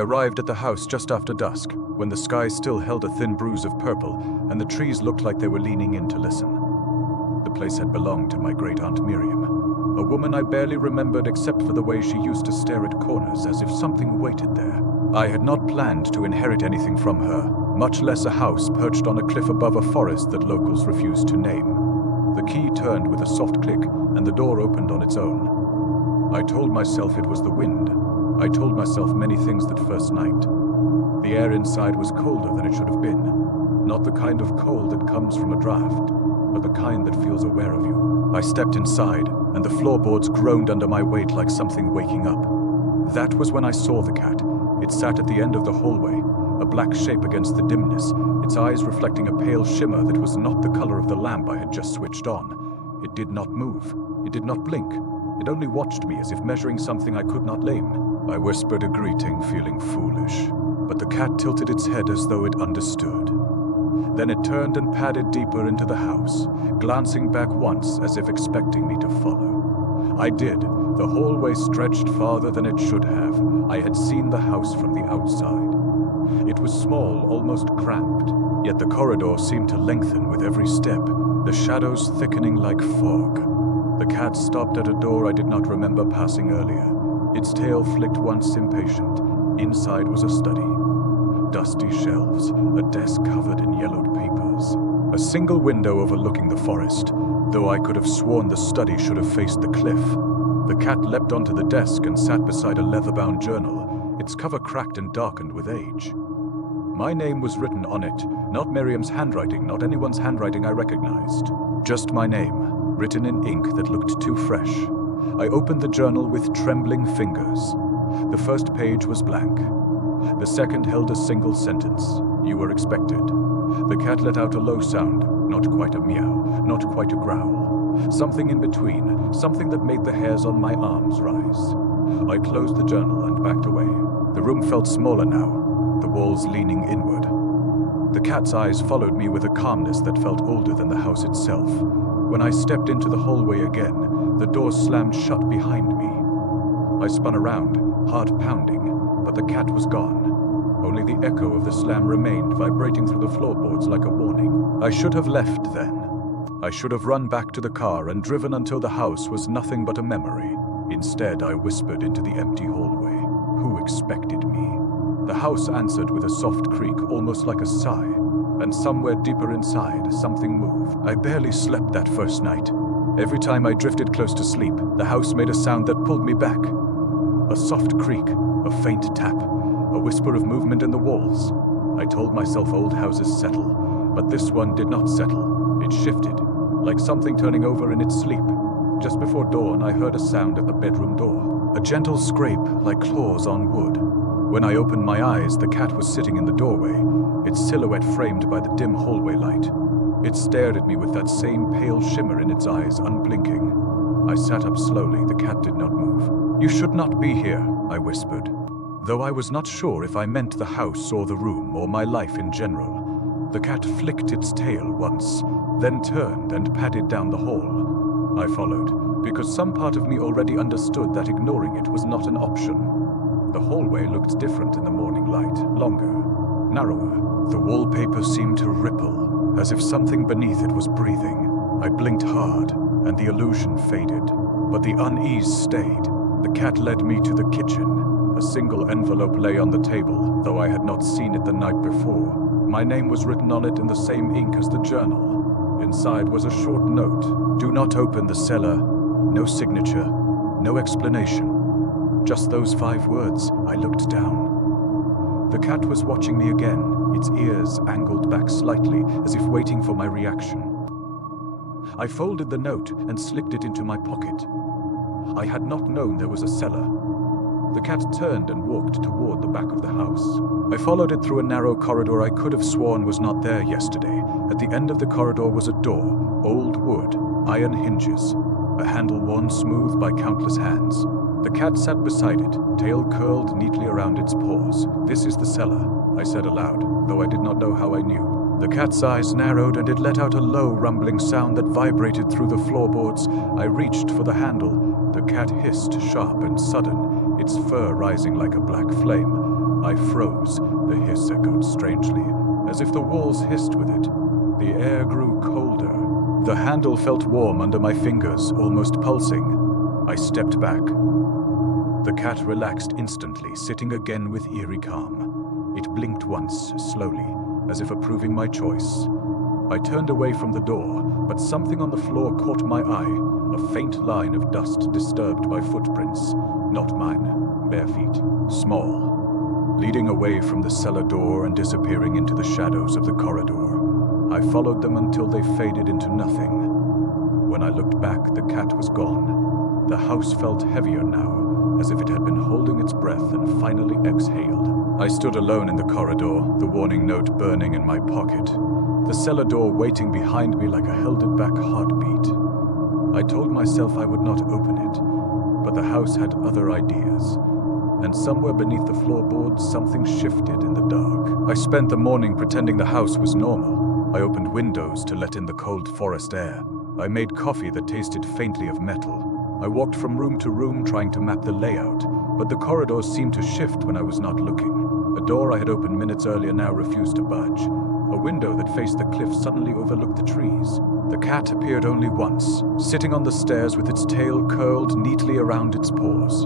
arrived at the house just after dusk, when the sky still held a thin bruise of purple and the trees looked like they were leaning in to listen. The place had belonged to my great-aunt Miriam, a woman I barely remembered except for the way she used to stare at corners as if something waited there. I had not planned to inherit anything from her, much less a house perched on a cliff above a forest that locals refused to name. The key turned with a soft click, and the door opened on its own. I told myself it was the wind. I told myself many things that first night. The air inside was colder than it should have been. Not the kind of cold that comes from a draft, but the kind that feels aware of you. I stepped inside, and the floorboards groaned under my weight like something waking up. That was when I saw the cat. It sat at the end of the hallway, a black shape against the dimness, its eyes reflecting a pale shimmer that was not the color of the lamp I had just switched on. It did not move. It did not blink. It only watched me as if measuring something I could not name. I whispered a greeting, feeling foolish, but the cat tilted its head as though it understood. Then it turned and padded deeper into the house, glancing back once as if expecting me to follow. I did. The hallway stretched farther than it should have. I had seen the house from the outside. It was small, almost cramped, yet the corridor seemed to lengthen with every step, the shadows thickening like fog. The cat stopped at a door I did not remember passing earlier. Its tail flicked once impatient. Inside was a study. Dusty shelves, a desk covered in yellowed papers. A single window overlooking the forest, though I could have sworn the study should have faced the cliff. The cat leapt onto the desk and sat beside a leather-bound journal, its cover cracked and darkened with age. My name was written on it, not Miriam's handwriting, not anyone's handwriting I recognized. Just my name, written in ink that looked too fresh. I opened the journal with trembling fingers. The first page was blank. The second held a single sentence. You were expected. The cat let out a low sound, not quite a meow, not quite a growl. Something in between, something that made the hairs on my arms rise. I closed the journal and backed away. The room felt smaller now, the walls leaning inward. The cat's eyes followed me with a calmness that felt older than the house itself. When I stepped into the hallway again, the door slammed shut behind me. I spun around, heart pounding, but the cat was gone. Only the echo of the slam remained, vibrating through the floorboards like a warning. I should have left then. I should have run back to the car and driven until the house was nothing but a memory. Instead, I whispered into the empty hallway. Who expected me? The house answered with a soft creak, almost like a sigh, and somewhere deeper inside, something moved. I barely slept that first night. Every time I drifted close to sleep, the house made a sound that pulled me back. A soft creak, a faint tap, a whisper of movement in the walls. I told myself old houses settle, but this one did not settle. It shifted, like something turning over in its sleep. Just before dawn, I heard a sound at the bedroom door. A gentle scrape, like claws on wood. When I opened my eyes, the cat was sitting in the doorway, its silhouette framed by the dim hallway light. It stared at me with that same pale shimmer in its eyes, unblinking. I sat up slowly. The cat did not move. You should not be here, I whispered, though I was not sure if I meant the house or the room or my life in general. The cat flicked its tail once, then turned and padded down the hall. I followed, because some part of me already understood that ignoring it was not an option. The hallway looked different in the morning light, longer, narrower. The wallpaper seemed to ripple, as if something beneath it was breathing. I blinked hard, and the illusion faded, but the unease stayed. The cat led me to the kitchen. A single envelope lay on the table, though I had not seen it the night before. My name was written on it in the same ink as the journal. Inside was a short note. Do not open the cellar. No signature, no explanation. Just those 5 words. I looked down. The cat was watching me again, its ears angled back slightly, as if waiting for my reaction. I folded the note and slipped it into my pocket. I had not known there was a cellar. The cat turned and walked toward the back of the house. I followed it through a narrow corridor I could have sworn was not there yesterday. At the end of the corridor was a door, old wood, iron hinges, a handle worn smooth by countless hands. The cat sat beside it, tail curled neatly around its paws. This is the cellar, I said aloud, though I did not know how I knew. The cat's eyes narrowed and it let out a low rumbling sound that vibrated through the floorboards. I reached for the handle. The cat hissed, sharp and sudden, its fur rising like a black flame. I froze. The hiss echoed strangely, as if the walls hissed with it. The air grew colder. The handle felt warm under my fingers, almost pulsing. I stepped back. The cat relaxed instantly, sitting again with eerie calm. It blinked once, slowly, as if approving my choice. I turned away from the door, but something on the floor caught my eye, a faint line of dust disturbed by footprints. Not mine, bare feet, small, leading away from the cellar door and disappearing into the shadows of the corridor. I followed them until they faded into nothing. When I looked back, the cat was gone. The house felt heavier now, as if it had been holding its breath and finally exhaled. I stood alone in the corridor, the warning note burning in my pocket, the cellar door waiting behind me like a held-it-back heartbeat. I told myself I would not open it, but the house had other ideas, and somewhere beneath the floorboards something shifted in the dark. I spent the morning pretending the house was normal. I opened windows to let in the cold forest air. I made coffee that tasted faintly of metal. I walked from room to room trying to map the layout, but the corridors seemed to shift when I was not looking. A door I had opened minutes earlier now refused to budge. A window that faced the cliff suddenly overlooked the trees. The cat appeared only once, sitting on the stairs with its tail curled neatly around its paws.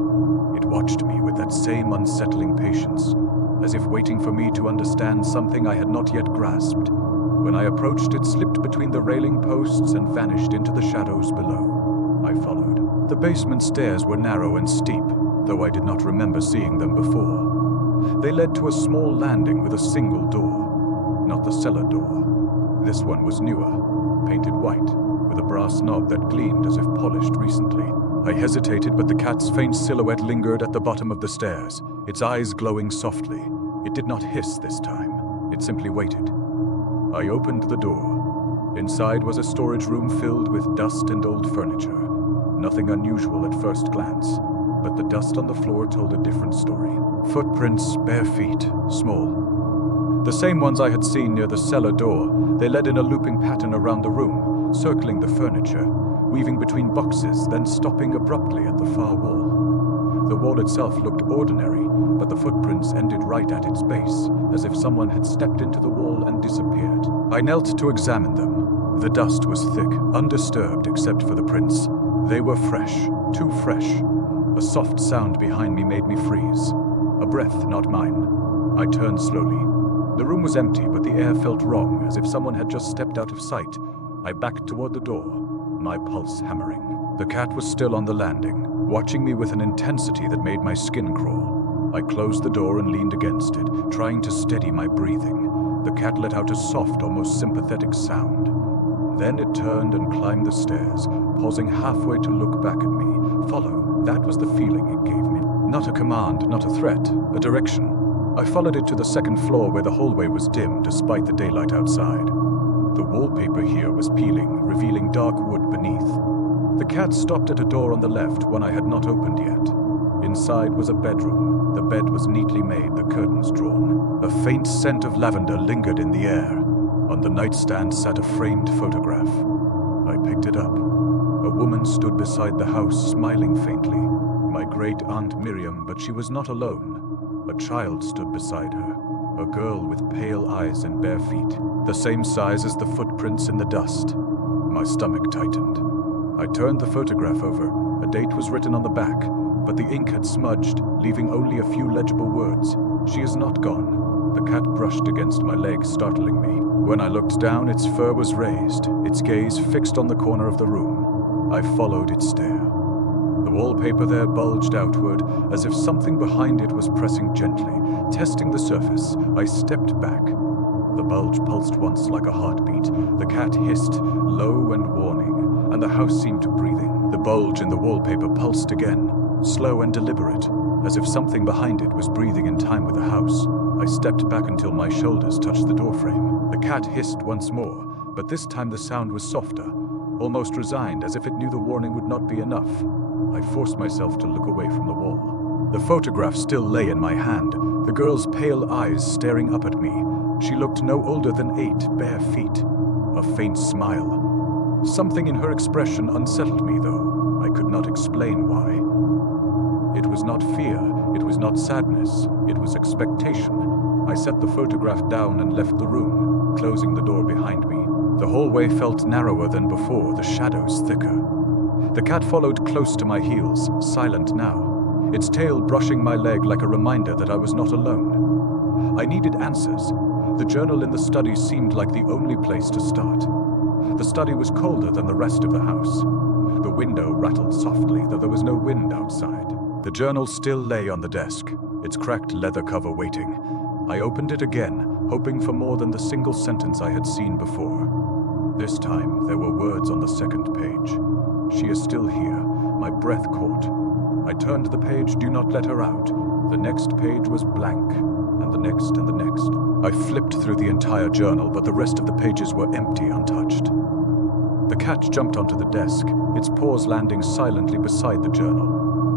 It watched me with that same unsettling patience, as if waiting for me to understand something I had not yet grasped. When I approached, it slipped between the railing posts and vanished into the shadows below. I followed. The basement stairs were narrow and steep, though I did not remember seeing them before. They led to a small landing with a single door, not the cellar door. This one was newer, painted white, with a brass knob that gleamed as if polished recently. I hesitated, but the cat's faint silhouette lingered at the bottom of the stairs, its eyes glowing softly. It did not hiss this time. It simply waited. I opened the door. Inside was a storage room filled with dust and old furniture. Nothing unusual at first glance, but the dust on the floor told a different story. Footprints, bare feet, small. The same ones I had seen near the cellar door. They led in a looping pattern around the room, circling the furniture, weaving between boxes, then stopping abruptly at the far wall. The wall itself looked ordinary, but the footprints ended right at its base, as if someone had stepped into the wall and disappeared. I knelt to examine them. The dust was thick, undisturbed except for the prints. They were fresh, too fresh. A soft sound behind me made me freeze. A breath, not mine. I turned slowly. The room was empty, but the air felt wrong, as if someone had just stepped out of sight. I backed toward the door, my pulse hammering. The cat was still on the landing, watching me with an intensity that made my skin crawl. I closed the door and leaned against it, trying to steady my breathing. The cat let out a soft, almost sympathetic sound. Then it turned and climbed the stairs, pausing halfway to look back at me. Follow, that was the feeling it gave me. Not a command, not a threat, a direction. I followed it to the second floor where the hallway was dim despite the daylight outside. The wallpaper here was peeling, revealing dark wood beneath. The cat stopped at a door on the left, one I had not opened yet. Inside was a bedroom. The bed was neatly made, the curtains drawn. A faint scent of lavender lingered in the air. On the nightstand sat a framed photograph. I picked it up. A woman stood beside the house, smiling faintly. My great-aunt Miriam, but she was not alone. A child stood beside her. A girl with pale eyes and bare feet, the same size as the footprints in the dust. My stomach tightened. I turned the photograph over. A date was written on the back, but the ink had smudged, leaving only a few legible words. She is not gone. The cat brushed against my leg, startling me. When I looked down, its fur was raised, its gaze fixed on the corner of the room. I followed its stare. The wallpaper there bulged outward, as if something behind it was pressing gently, testing the surface. I stepped back. The bulge pulsed once like a heartbeat. The cat hissed, low and warning, and the house seemed to breathing. The bulge in the wallpaper pulsed again, slow and deliberate, as if something behind it was breathing in time with the house. I stepped back until my shoulders touched the doorframe. The cat hissed once more, but this time the sound was softer, almost resigned, as if it knew the warning would not be enough. I forced myself to look away from the wall. The photograph still lay in my hand, the girl's pale eyes staring up at me. She looked no older than 8 bare feet. A faint smile. Something in her expression unsettled me, though I could not explain why. It was not fear, it was was not sadness, it was expectation. I set the photograph down and left the room, closing the door behind me. The hallway felt narrower than before, the shadows thicker. The cat followed close to my heels, silent now, its tail brushing my leg like a reminder that I was not alone. I needed answers. The journal in the study seemed like the only place to start. The study was colder than the rest of the house. The window rattled softly, though there was no wind outside. The journal still lay on the desk, its cracked leather cover waiting. I opened it again, hoping for more than the single sentence I had seen before. This time, there were words on the second page. She is still here. My breath caught. I turned the page, do not let her out. The next page was blank, and the next and the next. I flipped through the entire journal, but the rest of the pages were empty, untouched. The cat jumped onto the desk, its paws landing silently beside the journal.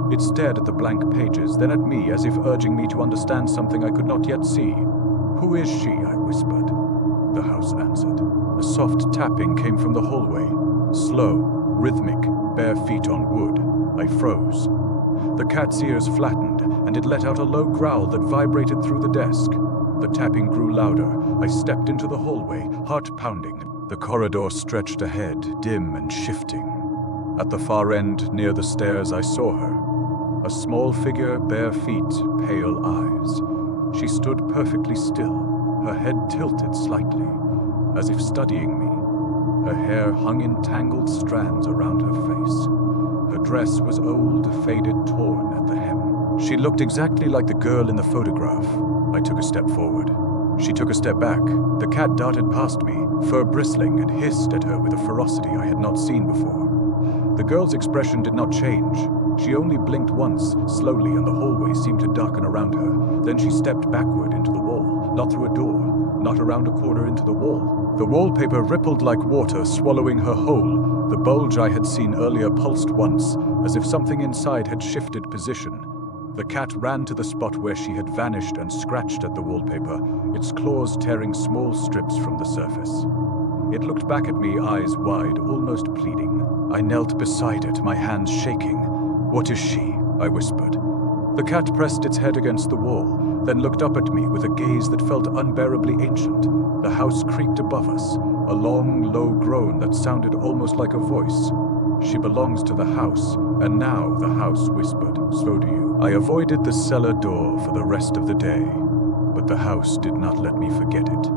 It stared at the blank pages, then at me, as if urging me to understand something I could not yet see. "Who is she?" I whispered. The house answered. A soft tapping came from the hallway. Slow, rhythmic, bare feet on wood. I froze. The cat's ears flattened, and it let out a low growl that vibrated through the desk. The tapping grew louder. I stepped into the hallway, heart pounding. The corridor stretched ahead, dim and shifting. At the far end, near the stairs, I saw her. A small figure, bare feet, pale eyes. She stood perfectly still, her head tilted slightly, as if studying me. Her hair hung in tangled strands around her face. Her dress was old, faded, torn at the hem. She looked exactly like the girl in the photograph. I took a step forward. She took a step back. The cat darted past me, fur bristling, and hissed at her with a ferocity I had not seen before. The girl's expression did not change. She only blinked once, slowly, and the hallway seemed to darken around her. Then she stepped backward into the wall, not through a door, not around a corner into the wall. The wallpaper rippled like water, swallowing her whole. The bulge I had seen earlier pulsed once, as if something inside had shifted position. The cat ran to the spot where she had vanished and scratched at the wallpaper, its claws tearing small strips from the surface. It looked back at me, eyes wide, almost pleading. I knelt beside it, my hands shaking. "What is she?" I whispered. The cat pressed its head against the wall, then looked up at me with a gaze that felt unbearably ancient. The house creaked above us, a long, low groan that sounded almost like a voice. "She belongs to the house, and now," the house whispered, "so do you." I avoided the cellar door for the rest of the day, but the house did not let me forget it.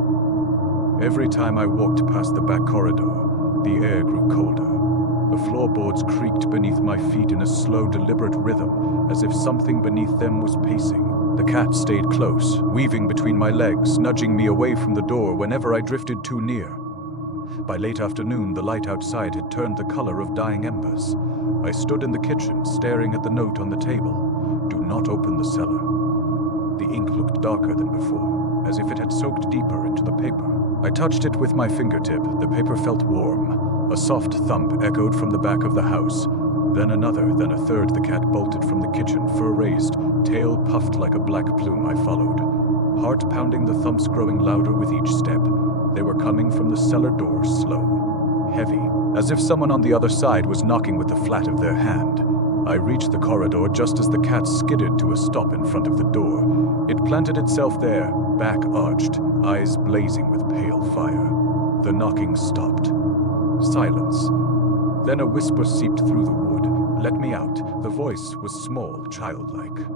Every time I walked past the back corridor, the air grew colder. The floorboards creaked beneath my feet in a slow, deliberate rhythm, as if something beneath them was pacing. The cat stayed close, weaving between my legs, nudging me away from the door whenever I drifted too near. By late afternoon, the light outside had turned the color of dying embers. I stood in the kitchen, staring at the note on the table. "Do not open the cellar." The ink looked darker than before, as if it had soaked deeper into the paper. I touched it with my fingertip. The paper felt warm. A soft thump echoed from the back of the house. Then another, then a third. The cat bolted from the kitchen, fur raised, tail puffed like a black plume. I followed. Heart pounding, the thumps growing louder with each step. They were coming from the cellar door, slow, heavy, as if someone on the other side was knocking with the flat of their hand. I reached the corridor just as the cat skidded to a stop in front of the door. It planted itself there, back arched, eyes blazing with pale fire. The knocking stopped. Silence. Then a whisper seeped through the wood. "Let me out." The voice was small, childlike.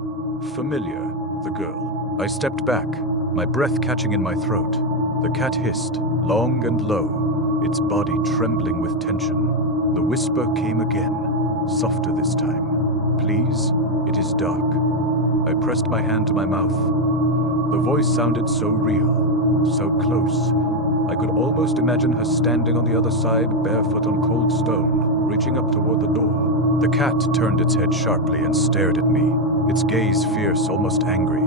Familiar, the girl. I stepped back, my breath catching in my throat. The cat hissed, long and low, its body trembling with tension. The whisper came again, softer this time. "Please, it is dark." I pressed my hand to my mouth. The voice sounded so real, so close. I could almost imagine her standing on the other side, barefoot on cold stone, reaching up toward the door. The cat turned its head sharply and stared at me, its gaze fierce, almost angry.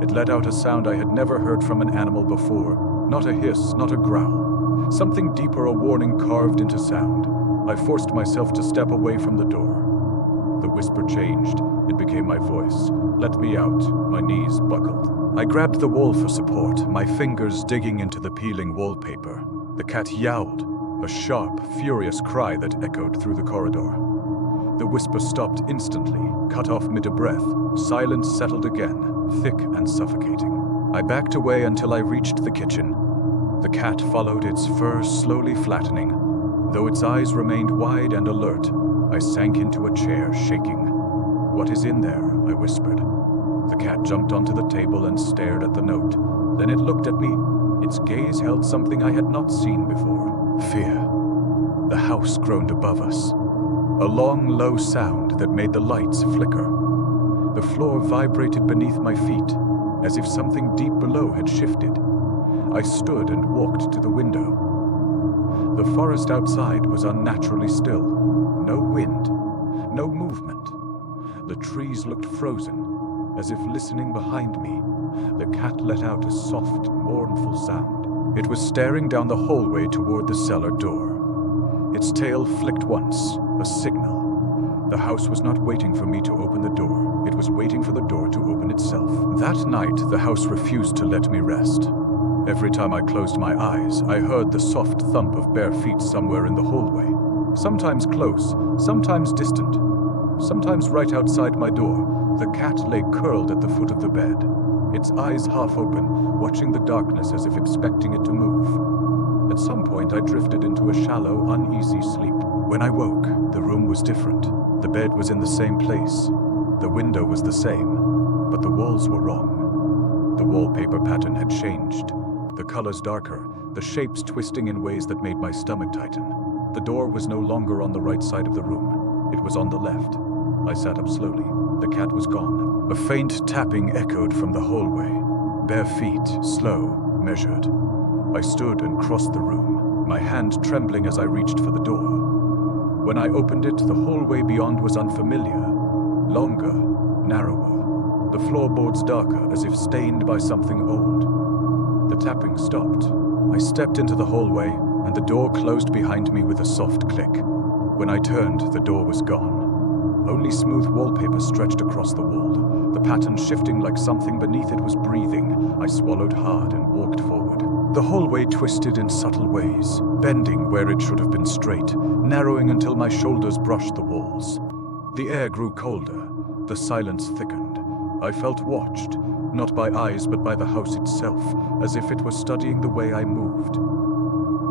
It let out a sound I had never heard from an animal before. Not a hiss, not a growl. Something deeper, a warning carved into sound. I forced myself to step away from the door. The whisper changed. It became my voice. "Let me out." My knees buckled. I grabbed the wall for support, my fingers digging into the peeling wallpaper. The cat yowled, a sharp, furious cry that echoed through the corridor. The whisper stopped instantly, cut off mid-breath. Silence settled again, thick and suffocating. I backed away until I reached the kitchen. The cat followed, its fur slowly flattening. Though its eyes remained wide and alert, I sank into a chair, shaking. "What is in there?" I whispered. The cat jumped onto the table and stared at the note. Then it looked at me. Its gaze held something I had not seen before. Fear. The house groaned above us. A long, low sound that made the lights flicker. The floor vibrated beneath my feet, as if something deep below had shifted. I stood and walked to the window. The forest outside was unnaturally still. No wind, no movement. The trees looked frozen, as if listening behind me. The cat let out a soft, mournful sound. It was staring down the hallway toward the cellar door. Its tail flicked once, a signal. The house was not waiting for me to open the door. It was waiting for the door to open itself. That night, the house refused to let me rest. Every time I closed my eyes, I heard the soft thump of bare feet somewhere in the hallway. Sometimes close, sometimes distant. Sometimes right outside my door, the cat lay curled at the foot of the bed, its eyes half open, watching the darkness as if expecting it to move. At some point, I drifted into a shallow, uneasy sleep. When I woke, the room was different. The bed was in the same place. The window was the same, but the walls were wrong. The wallpaper pattern had changed. The colors darker, the shapes twisting in ways that made my stomach tighten. The door was no longer on the right side of the room. It was on the left. I sat up slowly. The cat was gone. A faint tapping echoed from the hallway. Bare feet, slow, measured. I stood and crossed the room, my hand trembling as I reached for the door. When I opened it, the hallway beyond was unfamiliar. Longer, narrower. The floorboards darker, as if stained by something old. The tapping stopped. I stepped into the hallway, and the door closed behind me with a soft click. When I turned, the door was gone. Only smooth wallpaper stretched across the wall, the pattern shifting like something beneath it was breathing. I swallowed hard and walked forward. The hallway twisted in subtle ways, bending where it should have been straight, narrowing until my shoulders brushed the walls. The air grew colder, the silence thickened. I felt watched, not by eyes but by the house itself, as if it was studying the way I moved.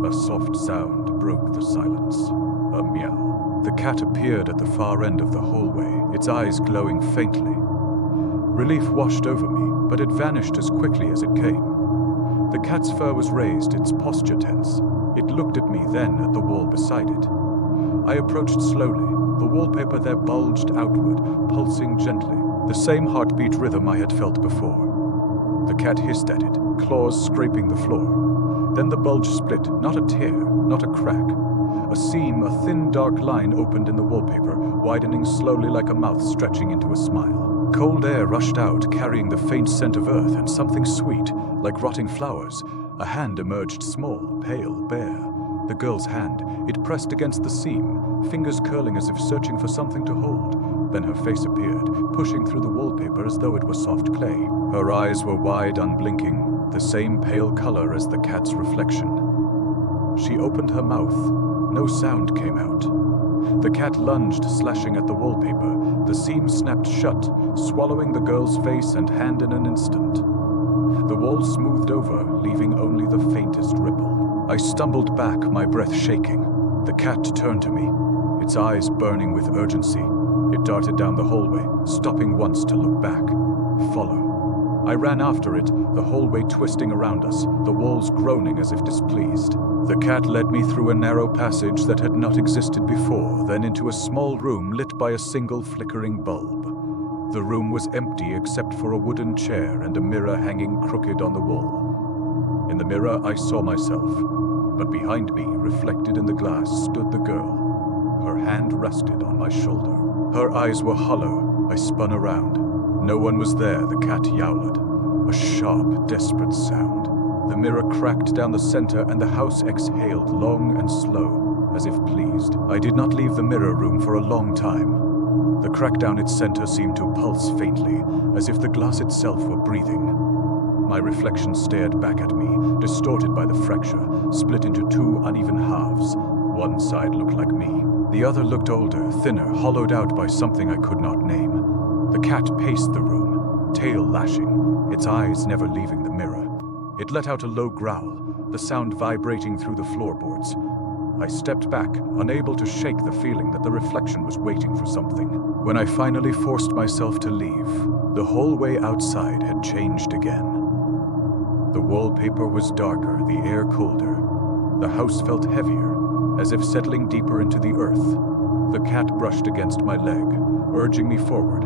A soft sound broke the silence. A meow. The cat appeared at the far end of the hallway, its eyes glowing faintly. Relief washed over me, but it vanished as quickly as it came. The cat's fur was raised, its posture tense. It looked at me, then at the wall beside it. I approached slowly. The wallpaper there bulged outward, pulsing gently, the same heartbeat rhythm I had felt before. The cat hissed at it, claws scraping the floor. Then the bulge split, not a tear, not a crack. A seam, a thin dark line opened in the wallpaper, widening slowly like a mouth stretching into a smile. Cold air rushed out, carrying the faint scent of earth and something sweet, like rotting flowers. A hand emerged, small, pale, bare. The girl's hand. It pressed against the seam, fingers curling as if searching for something to hold. Then her face appeared, pushing through the wallpaper as though it were soft clay. Her eyes were wide, unblinking, the same pale color as the cat's reflection. She opened her mouth. No sound came out. The cat lunged, slashing at the wallpaper. The seam snapped shut, swallowing the girl's face and hand in an instant. The wall smoothed over, leaving only the faintest ripple. I stumbled back, my breath shaking. The cat turned to me, its eyes burning with urgency. It darted down the hallway, stopping once to look back. Follow. I ran after it, the hallway twisting around us, the walls groaning as if displeased. The cat led me through a narrow passage that had not existed before, then into a small room lit by a single flickering bulb. The room was empty except for a wooden chair and a mirror hanging crooked on the wall. In the mirror, I saw myself, but behind me, reflected in the glass, stood the girl. Her hand rested on my shoulder. Her eyes were hollow. I spun around. No one was there, the cat yowled. A sharp, desperate sound. The mirror cracked down the center and the house exhaled long and slow, as if pleased. I did not leave the mirror room for a long time. The crack down its center seemed to pulse faintly, as if the glass itself were breathing. My reflection stared back at me, distorted by the fracture, split into two uneven halves. One side looked like me, The other looked older, thinner, hollowed out by something I could not name. The cat paced the room, tail lashing, its eyes never leaving the mirror. It let out a low growl, the sound vibrating through the floorboards. I stepped back, unable to shake the feeling that the reflection was waiting for something. When I finally forced myself to leave, the hallway outside had changed again. The wallpaper was darker, the air colder. The house felt heavier, as if settling deeper into the earth. The cat brushed against my leg, urging me forward.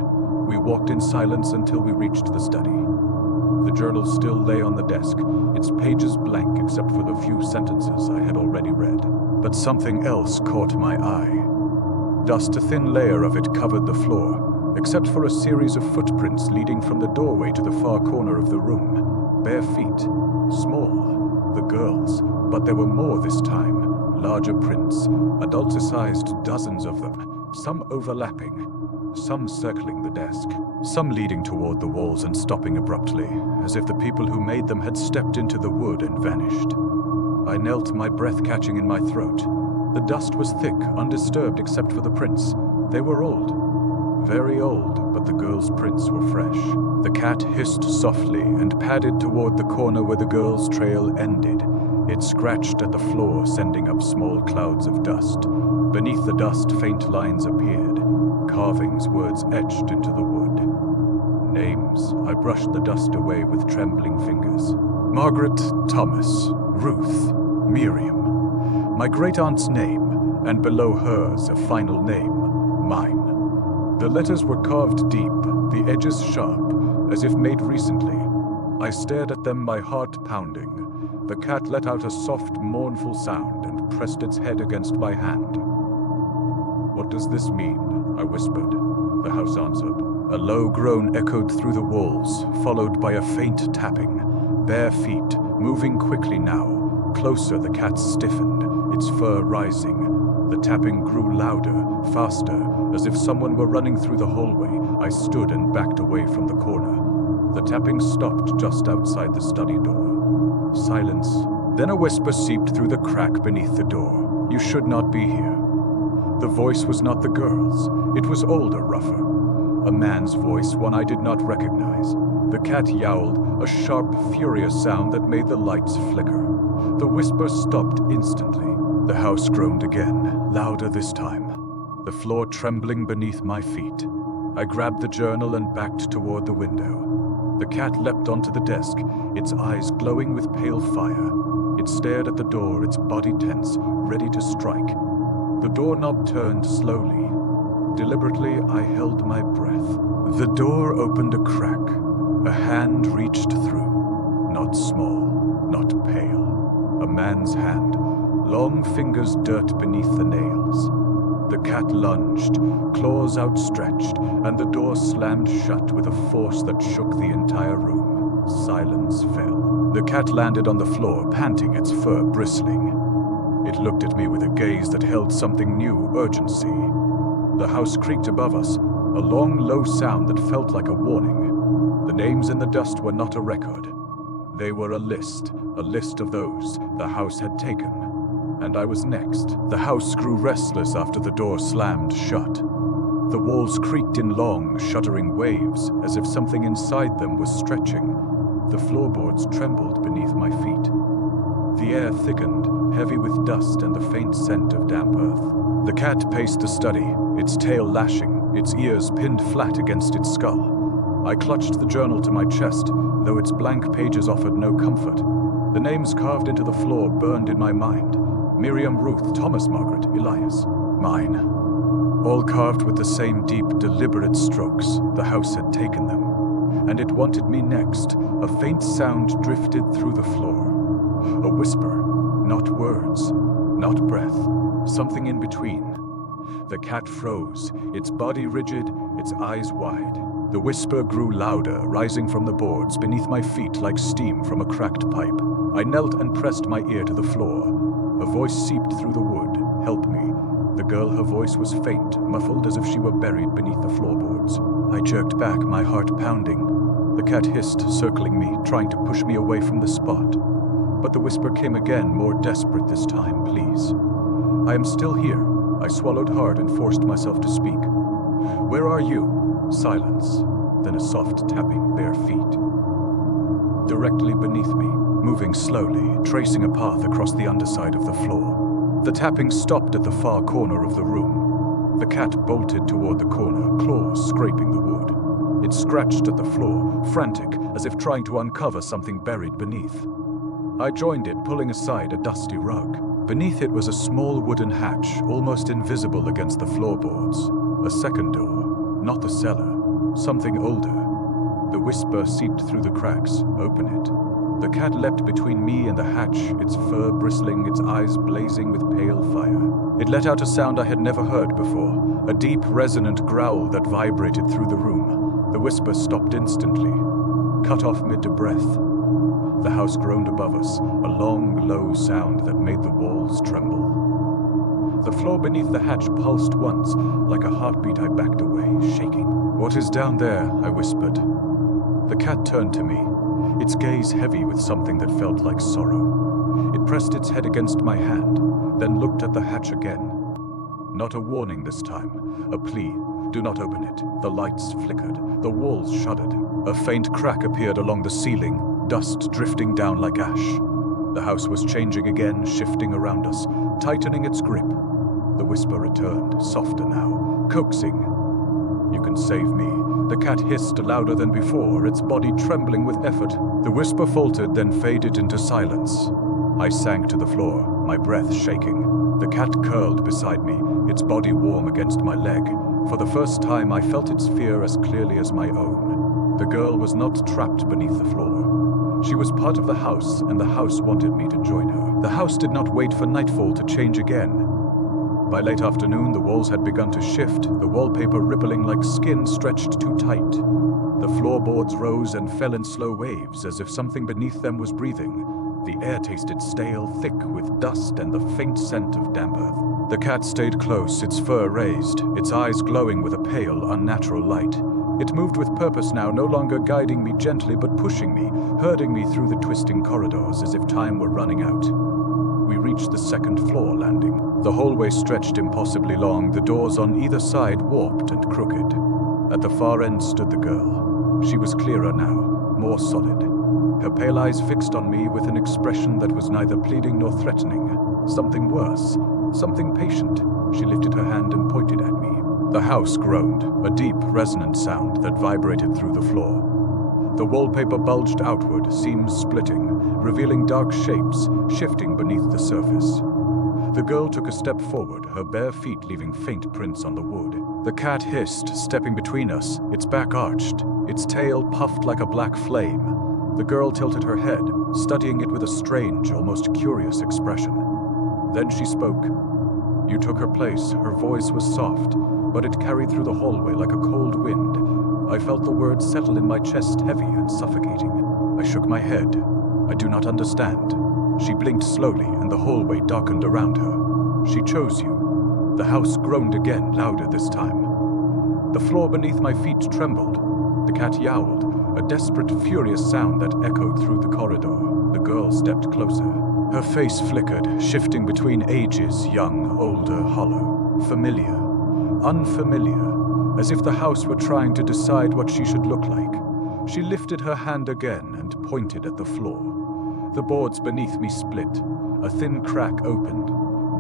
We walked in silence until we reached the study. The journal still lay on the desk, its pages blank except for the few sentences I had already read. But something else caught my eye. Dust, a thin layer of it covered the floor, except for a series of footprints leading from the doorway to the far corner of the room. Bare feet, small, the girls, but there were more this time. Larger prints, adult-sized dozens of them, some overlapping, some circling the desk, some leading toward the walls and stopping abruptly, as if the people who made them had stepped into the wood and vanished. I knelt, my breath catching in my throat. The dust was thick, undisturbed except for the prints. They were old, very old, but the girls' prints were fresh. The cat hissed softly and padded toward the corner where the girl's trail ended. It scratched at the floor, sending up small clouds of dust. Beneath the dust, faint lines appeared, carvings, words etched into the wood. Names. I brushed the dust away with trembling fingers. Margaret, Thomas, Ruth, Miriam. My great-aunt's name, and below hers a final name, mine. The letters were carved deep, the edges sharp, as if made recently. I stared at them, my heart pounding. The cat let out a soft, mournful sound and pressed its head against my hand. "What does this mean?" I whispered. The house answered. A low groan echoed through the walls, followed by a faint tapping. Bare feet, moving quickly now. Closer, the cat stiffened, its fur rising. The tapping grew louder, faster, as if someone were running through the hallway. I stood and backed away from the corner. The tapping stopped just outside the study door. Silence. Then a whisper seeped through the crack beneath the door. "You should not be here." The voice was not the girl's. It was older, rougher. A man's voice, one I did not recognize. The cat yowled, a sharp, furious sound that made the lights flicker. The whisper stopped instantly. The house groaned again, louder this time. The floor trembling beneath my feet. I grabbed the journal and backed toward the window. The cat leapt onto the desk, its eyes glowing with pale fire. It stared at the door, its body tense, ready to strike. The doorknob turned slowly. Deliberately, I held my breath. The door opened a crack. A hand reached through. Not small, not pale. A man's hand, long fingers dirt beneath the nails. The cat lunged, claws outstretched, and the door slammed shut with a force that shook the entire room. Silence fell. The cat landed on the floor, panting, its fur bristling. It looked at me with a gaze that held something new, urgency. The house creaked above us, a long, low sound that felt like a warning. The names in the dust were not a record. They were a list of those the house had taken. And I was next. The house grew restless after the door slammed shut. The walls creaked in long, shuddering waves, as if something inside them was stretching. The floorboards trembled beneath my feet. The air thickened, heavy with dust and the faint scent of damp earth. The cat paced the study, its tail lashing, its ears pinned flat against its skull. I clutched the journal to my chest, though its blank pages offered no comfort. The names carved into the floor burned in my mind. Miriam, Ruth, Thomas, Margaret, Elias. Mine. All carved with the same deep, deliberate strokes. The house had taken them. And it wanted me next. A faint sound drifted through the floor. A whisper. Not words. Not breath. Something in between. The cat froze, its body rigid, its eyes wide. The whisper grew louder, rising from the boards beneath my feet like steam from a cracked pipe. I knelt and pressed my ear to the floor. A voice seeped through the wood. "Help me." The girl, her voice was faint, muffled as if she were buried beneath the floorboards. I jerked back, my heart pounding. The cat hissed, circling me, trying to push me away from the spot. But the whisper came again, more desperate this time. "Please. I am still here. I swallowed hard and forced myself to speak. "Where are you?" Silence, then a soft tapping, bare feet. Directly beneath me, moving slowly, tracing a path across the underside of the floor. The tapping stopped at the far corner of the room. The cat bolted toward the corner, claws scraping the wood. It scratched at the floor, frantic, as if trying to uncover something buried beneath. I joined it, pulling aside a dusty rug. Beneath it was a small wooden hatch, almost invisible against the floorboards. A second door, not the cellar, something older. The whisper seeped through the cracks. "Open it." The cat leapt between me and the hatch, its fur bristling, its eyes blazing with pale fire. It let out a sound I had never heard before, a deep, resonant growl that vibrated through the room. The whisper stopped instantly, cut off mid-breath. The house groaned above us, a long, low sound that made the walls tremble. The floor beneath the hatch pulsed once. Like a heartbeat, I backed away, shaking. "What is down there?" I whispered. The cat turned to me, its gaze heavy with something that felt like sorrow. It pressed its head against my hand, then looked at the hatch again. Not a warning this time, a plea. "Do not open it." The lights flickered, the walls shuddered. A faint crack appeared along the ceiling, dust drifting down like ash. The house was changing again, shifting around us, tightening its grip. The whisper returned, softer now, coaxing. "You can save me." The cat hissed louder than before, its body trembling with effort. The whisper faltered, then faded into silence. I sank to the floor, my breath shaking. The cat curled beside me, its body warm against my leg. For the first time, I felt its fear as clearly as my own. The girl was not trapped beneath the floor. She was part of the house, and the house wanted me to join her. The house did not wait for nightfall to change again. By late afternoon, the walls had begun to shift, the wallpaper rippling like skin stretched too tight. The floorboards rose and fell in slow waves, as if something beneath them was breathing. The air tasted stale, thick with dust and the faint scent of damp earth. The cat stayed close, its fur raised, its eyes glowing with a pale, unnatural light. It moved with purpose now, no longer guiding me gently, but pushing me, herding me through the twisting corridors as if time were running out. We reached the second floor landing. The hallway stretched impossibly long, the doors on either side warped and crooked. At the far end stood the girl. She was clearer now, more solid. Her pale eyes fixed on me with an expression that was neither pleading nor threatening. Something worse, something patient. She lifted her hand and pointed at me. The house groaned, a deep, resonant sound that vibrated through the floor. The wallpaper bulged outward, seams splitting, revealing dark shapes, shifting beneath the surface. The girl took a step forward, her bare feet leaving faint prints on the wood. The cat hissed, stepping between us, its back arched, its tail puffed like a black flame. The girl tilted her head, studying it with a strange, almost curious expression. Then she spoke. "You took her place." Her voice was soft, but it carried through the hallway like a cold wind. I felt the words settle in my chest, heavy and suffocating. I shook my head. "I do not understand." She blinked slowly, and the hallway darkened around her. "She chose you." The house groaned again, louder this time. The floor beneath my feet trembled. The cat yowled, a desperate, furious sound that echoed through the corridor. The girl stepped closer. Her face flickered, shifting between ages, young, older, hollow, familiar, unfamiliar, as if the house were trying to decide what she should look like. She lifted her hand again and pointed at the floor. The boards beneath me split. A thin crack opened,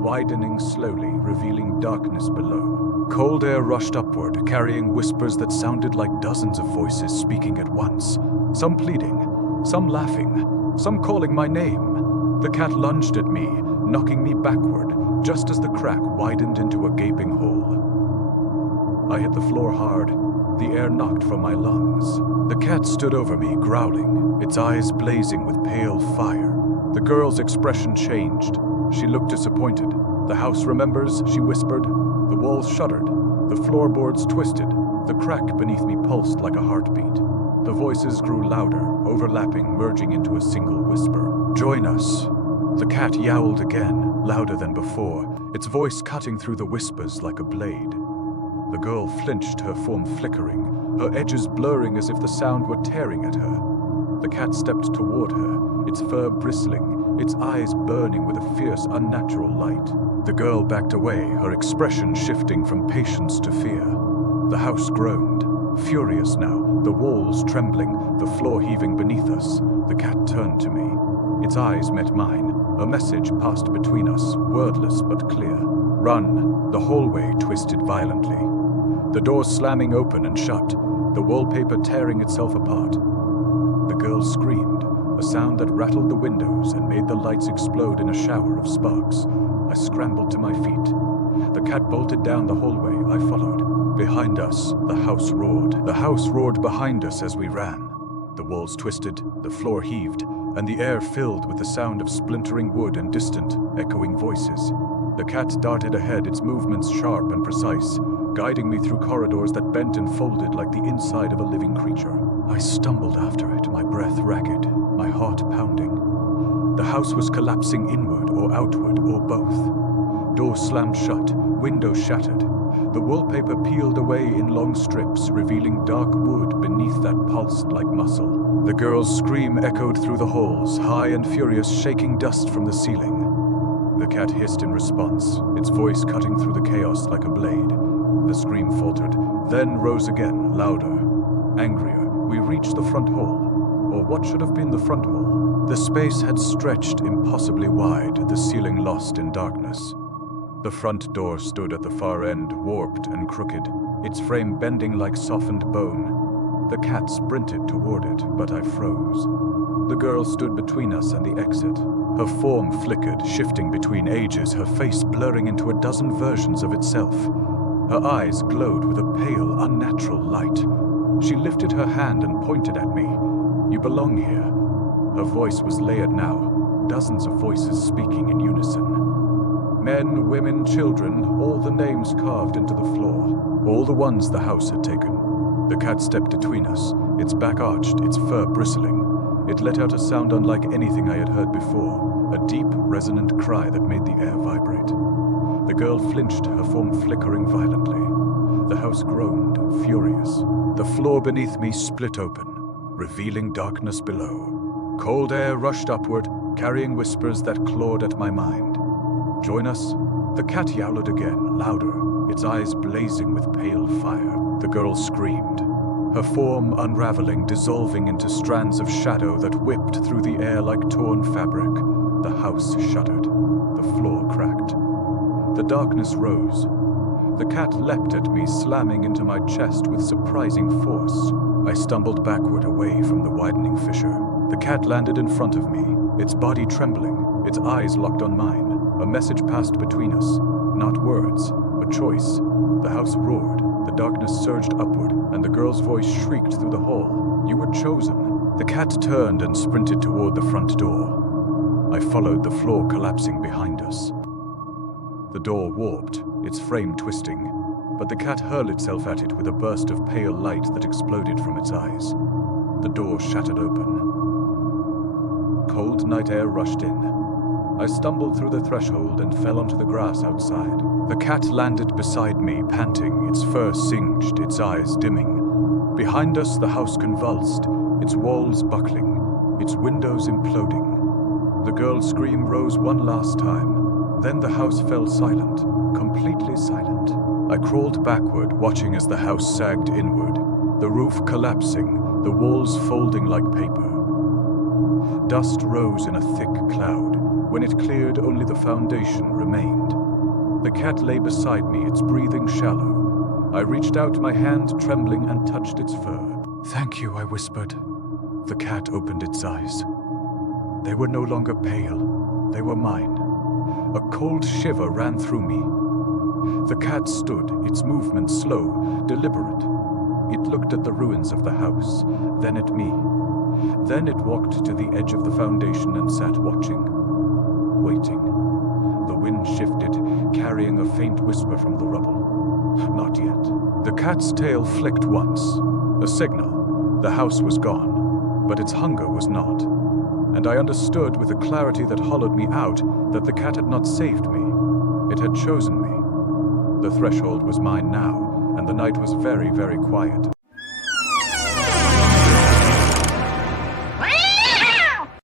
widening slowly, revealing darkness below. Cold air rushed upward, carrying whispers that sounded like dozens of voices speaking at once. Some pleading, some laughing, some calling my name. The cat lunged at me, knocking me backward, just as the crack widened into a gaping hole. I hit the floor hard. The air knocked from my lungs. The cat stood over me, growling, its eyes blazing with pale fire. The girl's expression changed. She looked disappointed. "The house remembers," she whispered. The walls shuddered. The floorboards twisted. The crack beneath me pulsed like a heartbeat. The voices grew louder, overlapping, merging into a single whisper. "Join us." The cat yowled again, louder than before, its voice cutting through the whispers like a blade. The girl flinched, her form flickering, her edges blurring as if the sound were tearing at her. The cat stepped toward her, its fur bristling, its eyes burning with a fierce, unnatural light. The girl backed away, her expression shifting from patience to fear. The house groaned, furious now, the walls trembling, the floor heaving beneath us. The cat turned to me. Its eyes met mine. A message passed between us, wordless but clear. Run! The hallway twisted violently. The doors slamming open and shut, the wallpaper tearing itself apart. The girl screamed, a sound that rattled the windows and made the lights explode in a shower of sparks. I scrambled to my feet. The cat bolted down the hallway. I followed. Behind us, the house roared. The house roared behind us as we ran. The walls twisted, the floor heaved, and the air filled with the sound of splintering wood and distant, echoing voices. The cat darted ahead, its movements sharp and precise, guiding me through corridors that bent and folded like the inside of a living creature. I stumbled after it, my breath ragged, my heart pounding. The house was collapsing inward or outward or both. Doors slammed shut, windows shattered. The wallpaper peeled away in long strips, revealing dark wood beneath that pulsed like muscle. The girl's scream echoed through the halls, high and furious, shaking dust from the ceiling. The cat hissed in response, its voice cutting through the chaos like a blade. The scream faltered, then rose again, louder, angrier. We reached the front hall, or what should have been the front hall. The space had stretched impossibly wide, the ceiling lost in darkness. The front door stood at the far end, warped and crooked, its frame bending like softened bone. The cat sprinted toward it, but I froze. The girl stood between us and the exit. Her form flickered, shifting between ages, her face blurring into a dozen versions of itself. Her eyes glowed with a pale, unnatural light. She lifted her hand and pointed at me. "You belong here." Her voice was layered now, dozens of voices speaking in unison. Men, women, children, all the names carved into the floor, all the ones the house had taken. The cat stepped between us, its back arched, its fur bristling. It let out a sound unlike anything I had heard before, a deep, resonant cry that made the air vibrate. The girl flinched, her form flickering violently. The house groaned, furious. The floor beneath me split open, revealing darkness below. Cold air rushed upward, carrying whispers that clawed at my mind. "Join us?" The cat yowled again, louder, its eyes blazing with pale fire. The girl screamed, her form unraveling, dissolving into strands of shadow that whipped through the air like torn fabric. The house shuddered, the floor cracked. The darkness rose. The cat leapt at me, slamming into my chest with surprising force. I stumbled backward, away from the widening fissure. The cat landed in front of me, its body trembling, its eyes locked on mine. A message passed between us, not words, a choice. The house roared, the darkness surged upward, and the girl's voice shrieked through the hall. "You were chosen." The cat turned and sprinted toward the front door. I followed, the floor collapsing behind us. The door warped, its frame twisting, but the cat hurled itself at it with a burst of pale light that exploded from its eyes. The door shattered open. Cold night air rushed in. I stumbled through the threshold and fell onto the grass outside. The cat landed beside me, panting, its fur singed, its eyes dimming. Behind us, the house convulsed, its walls buckling, its windows imploding. The girl's scream rose one last time. Then the house fell silent, completely silent. I crawled backward, watching as the house sagged inward, the roof collapsing, the walls folding like paper. Dust rose in a thick cloud. When it cleared, only the foundation remained. The cat lay beside me, its breathing shallow. I reached out, my hand trembling, and touched its fur. "Thank you," I whispered. The cat opened its eyes. They were no longer pale, they were mine. A cold shiver ran through me. The cat stood, its movement slow, deliberate. It looked at the ruins of the house, then at me. Then it walked to the edge of the foundation and sat watching, waiting. The wind shifted, carrying a faint whisper from the rubble. Not yet. The cat's tail flicked once, a signal. The house was gone, but its hunger was not. And I understood with a clarity that hollowed me out that the cat had not saved me. It had chosen me. The threshold was mine now, and the night was very, very quiet.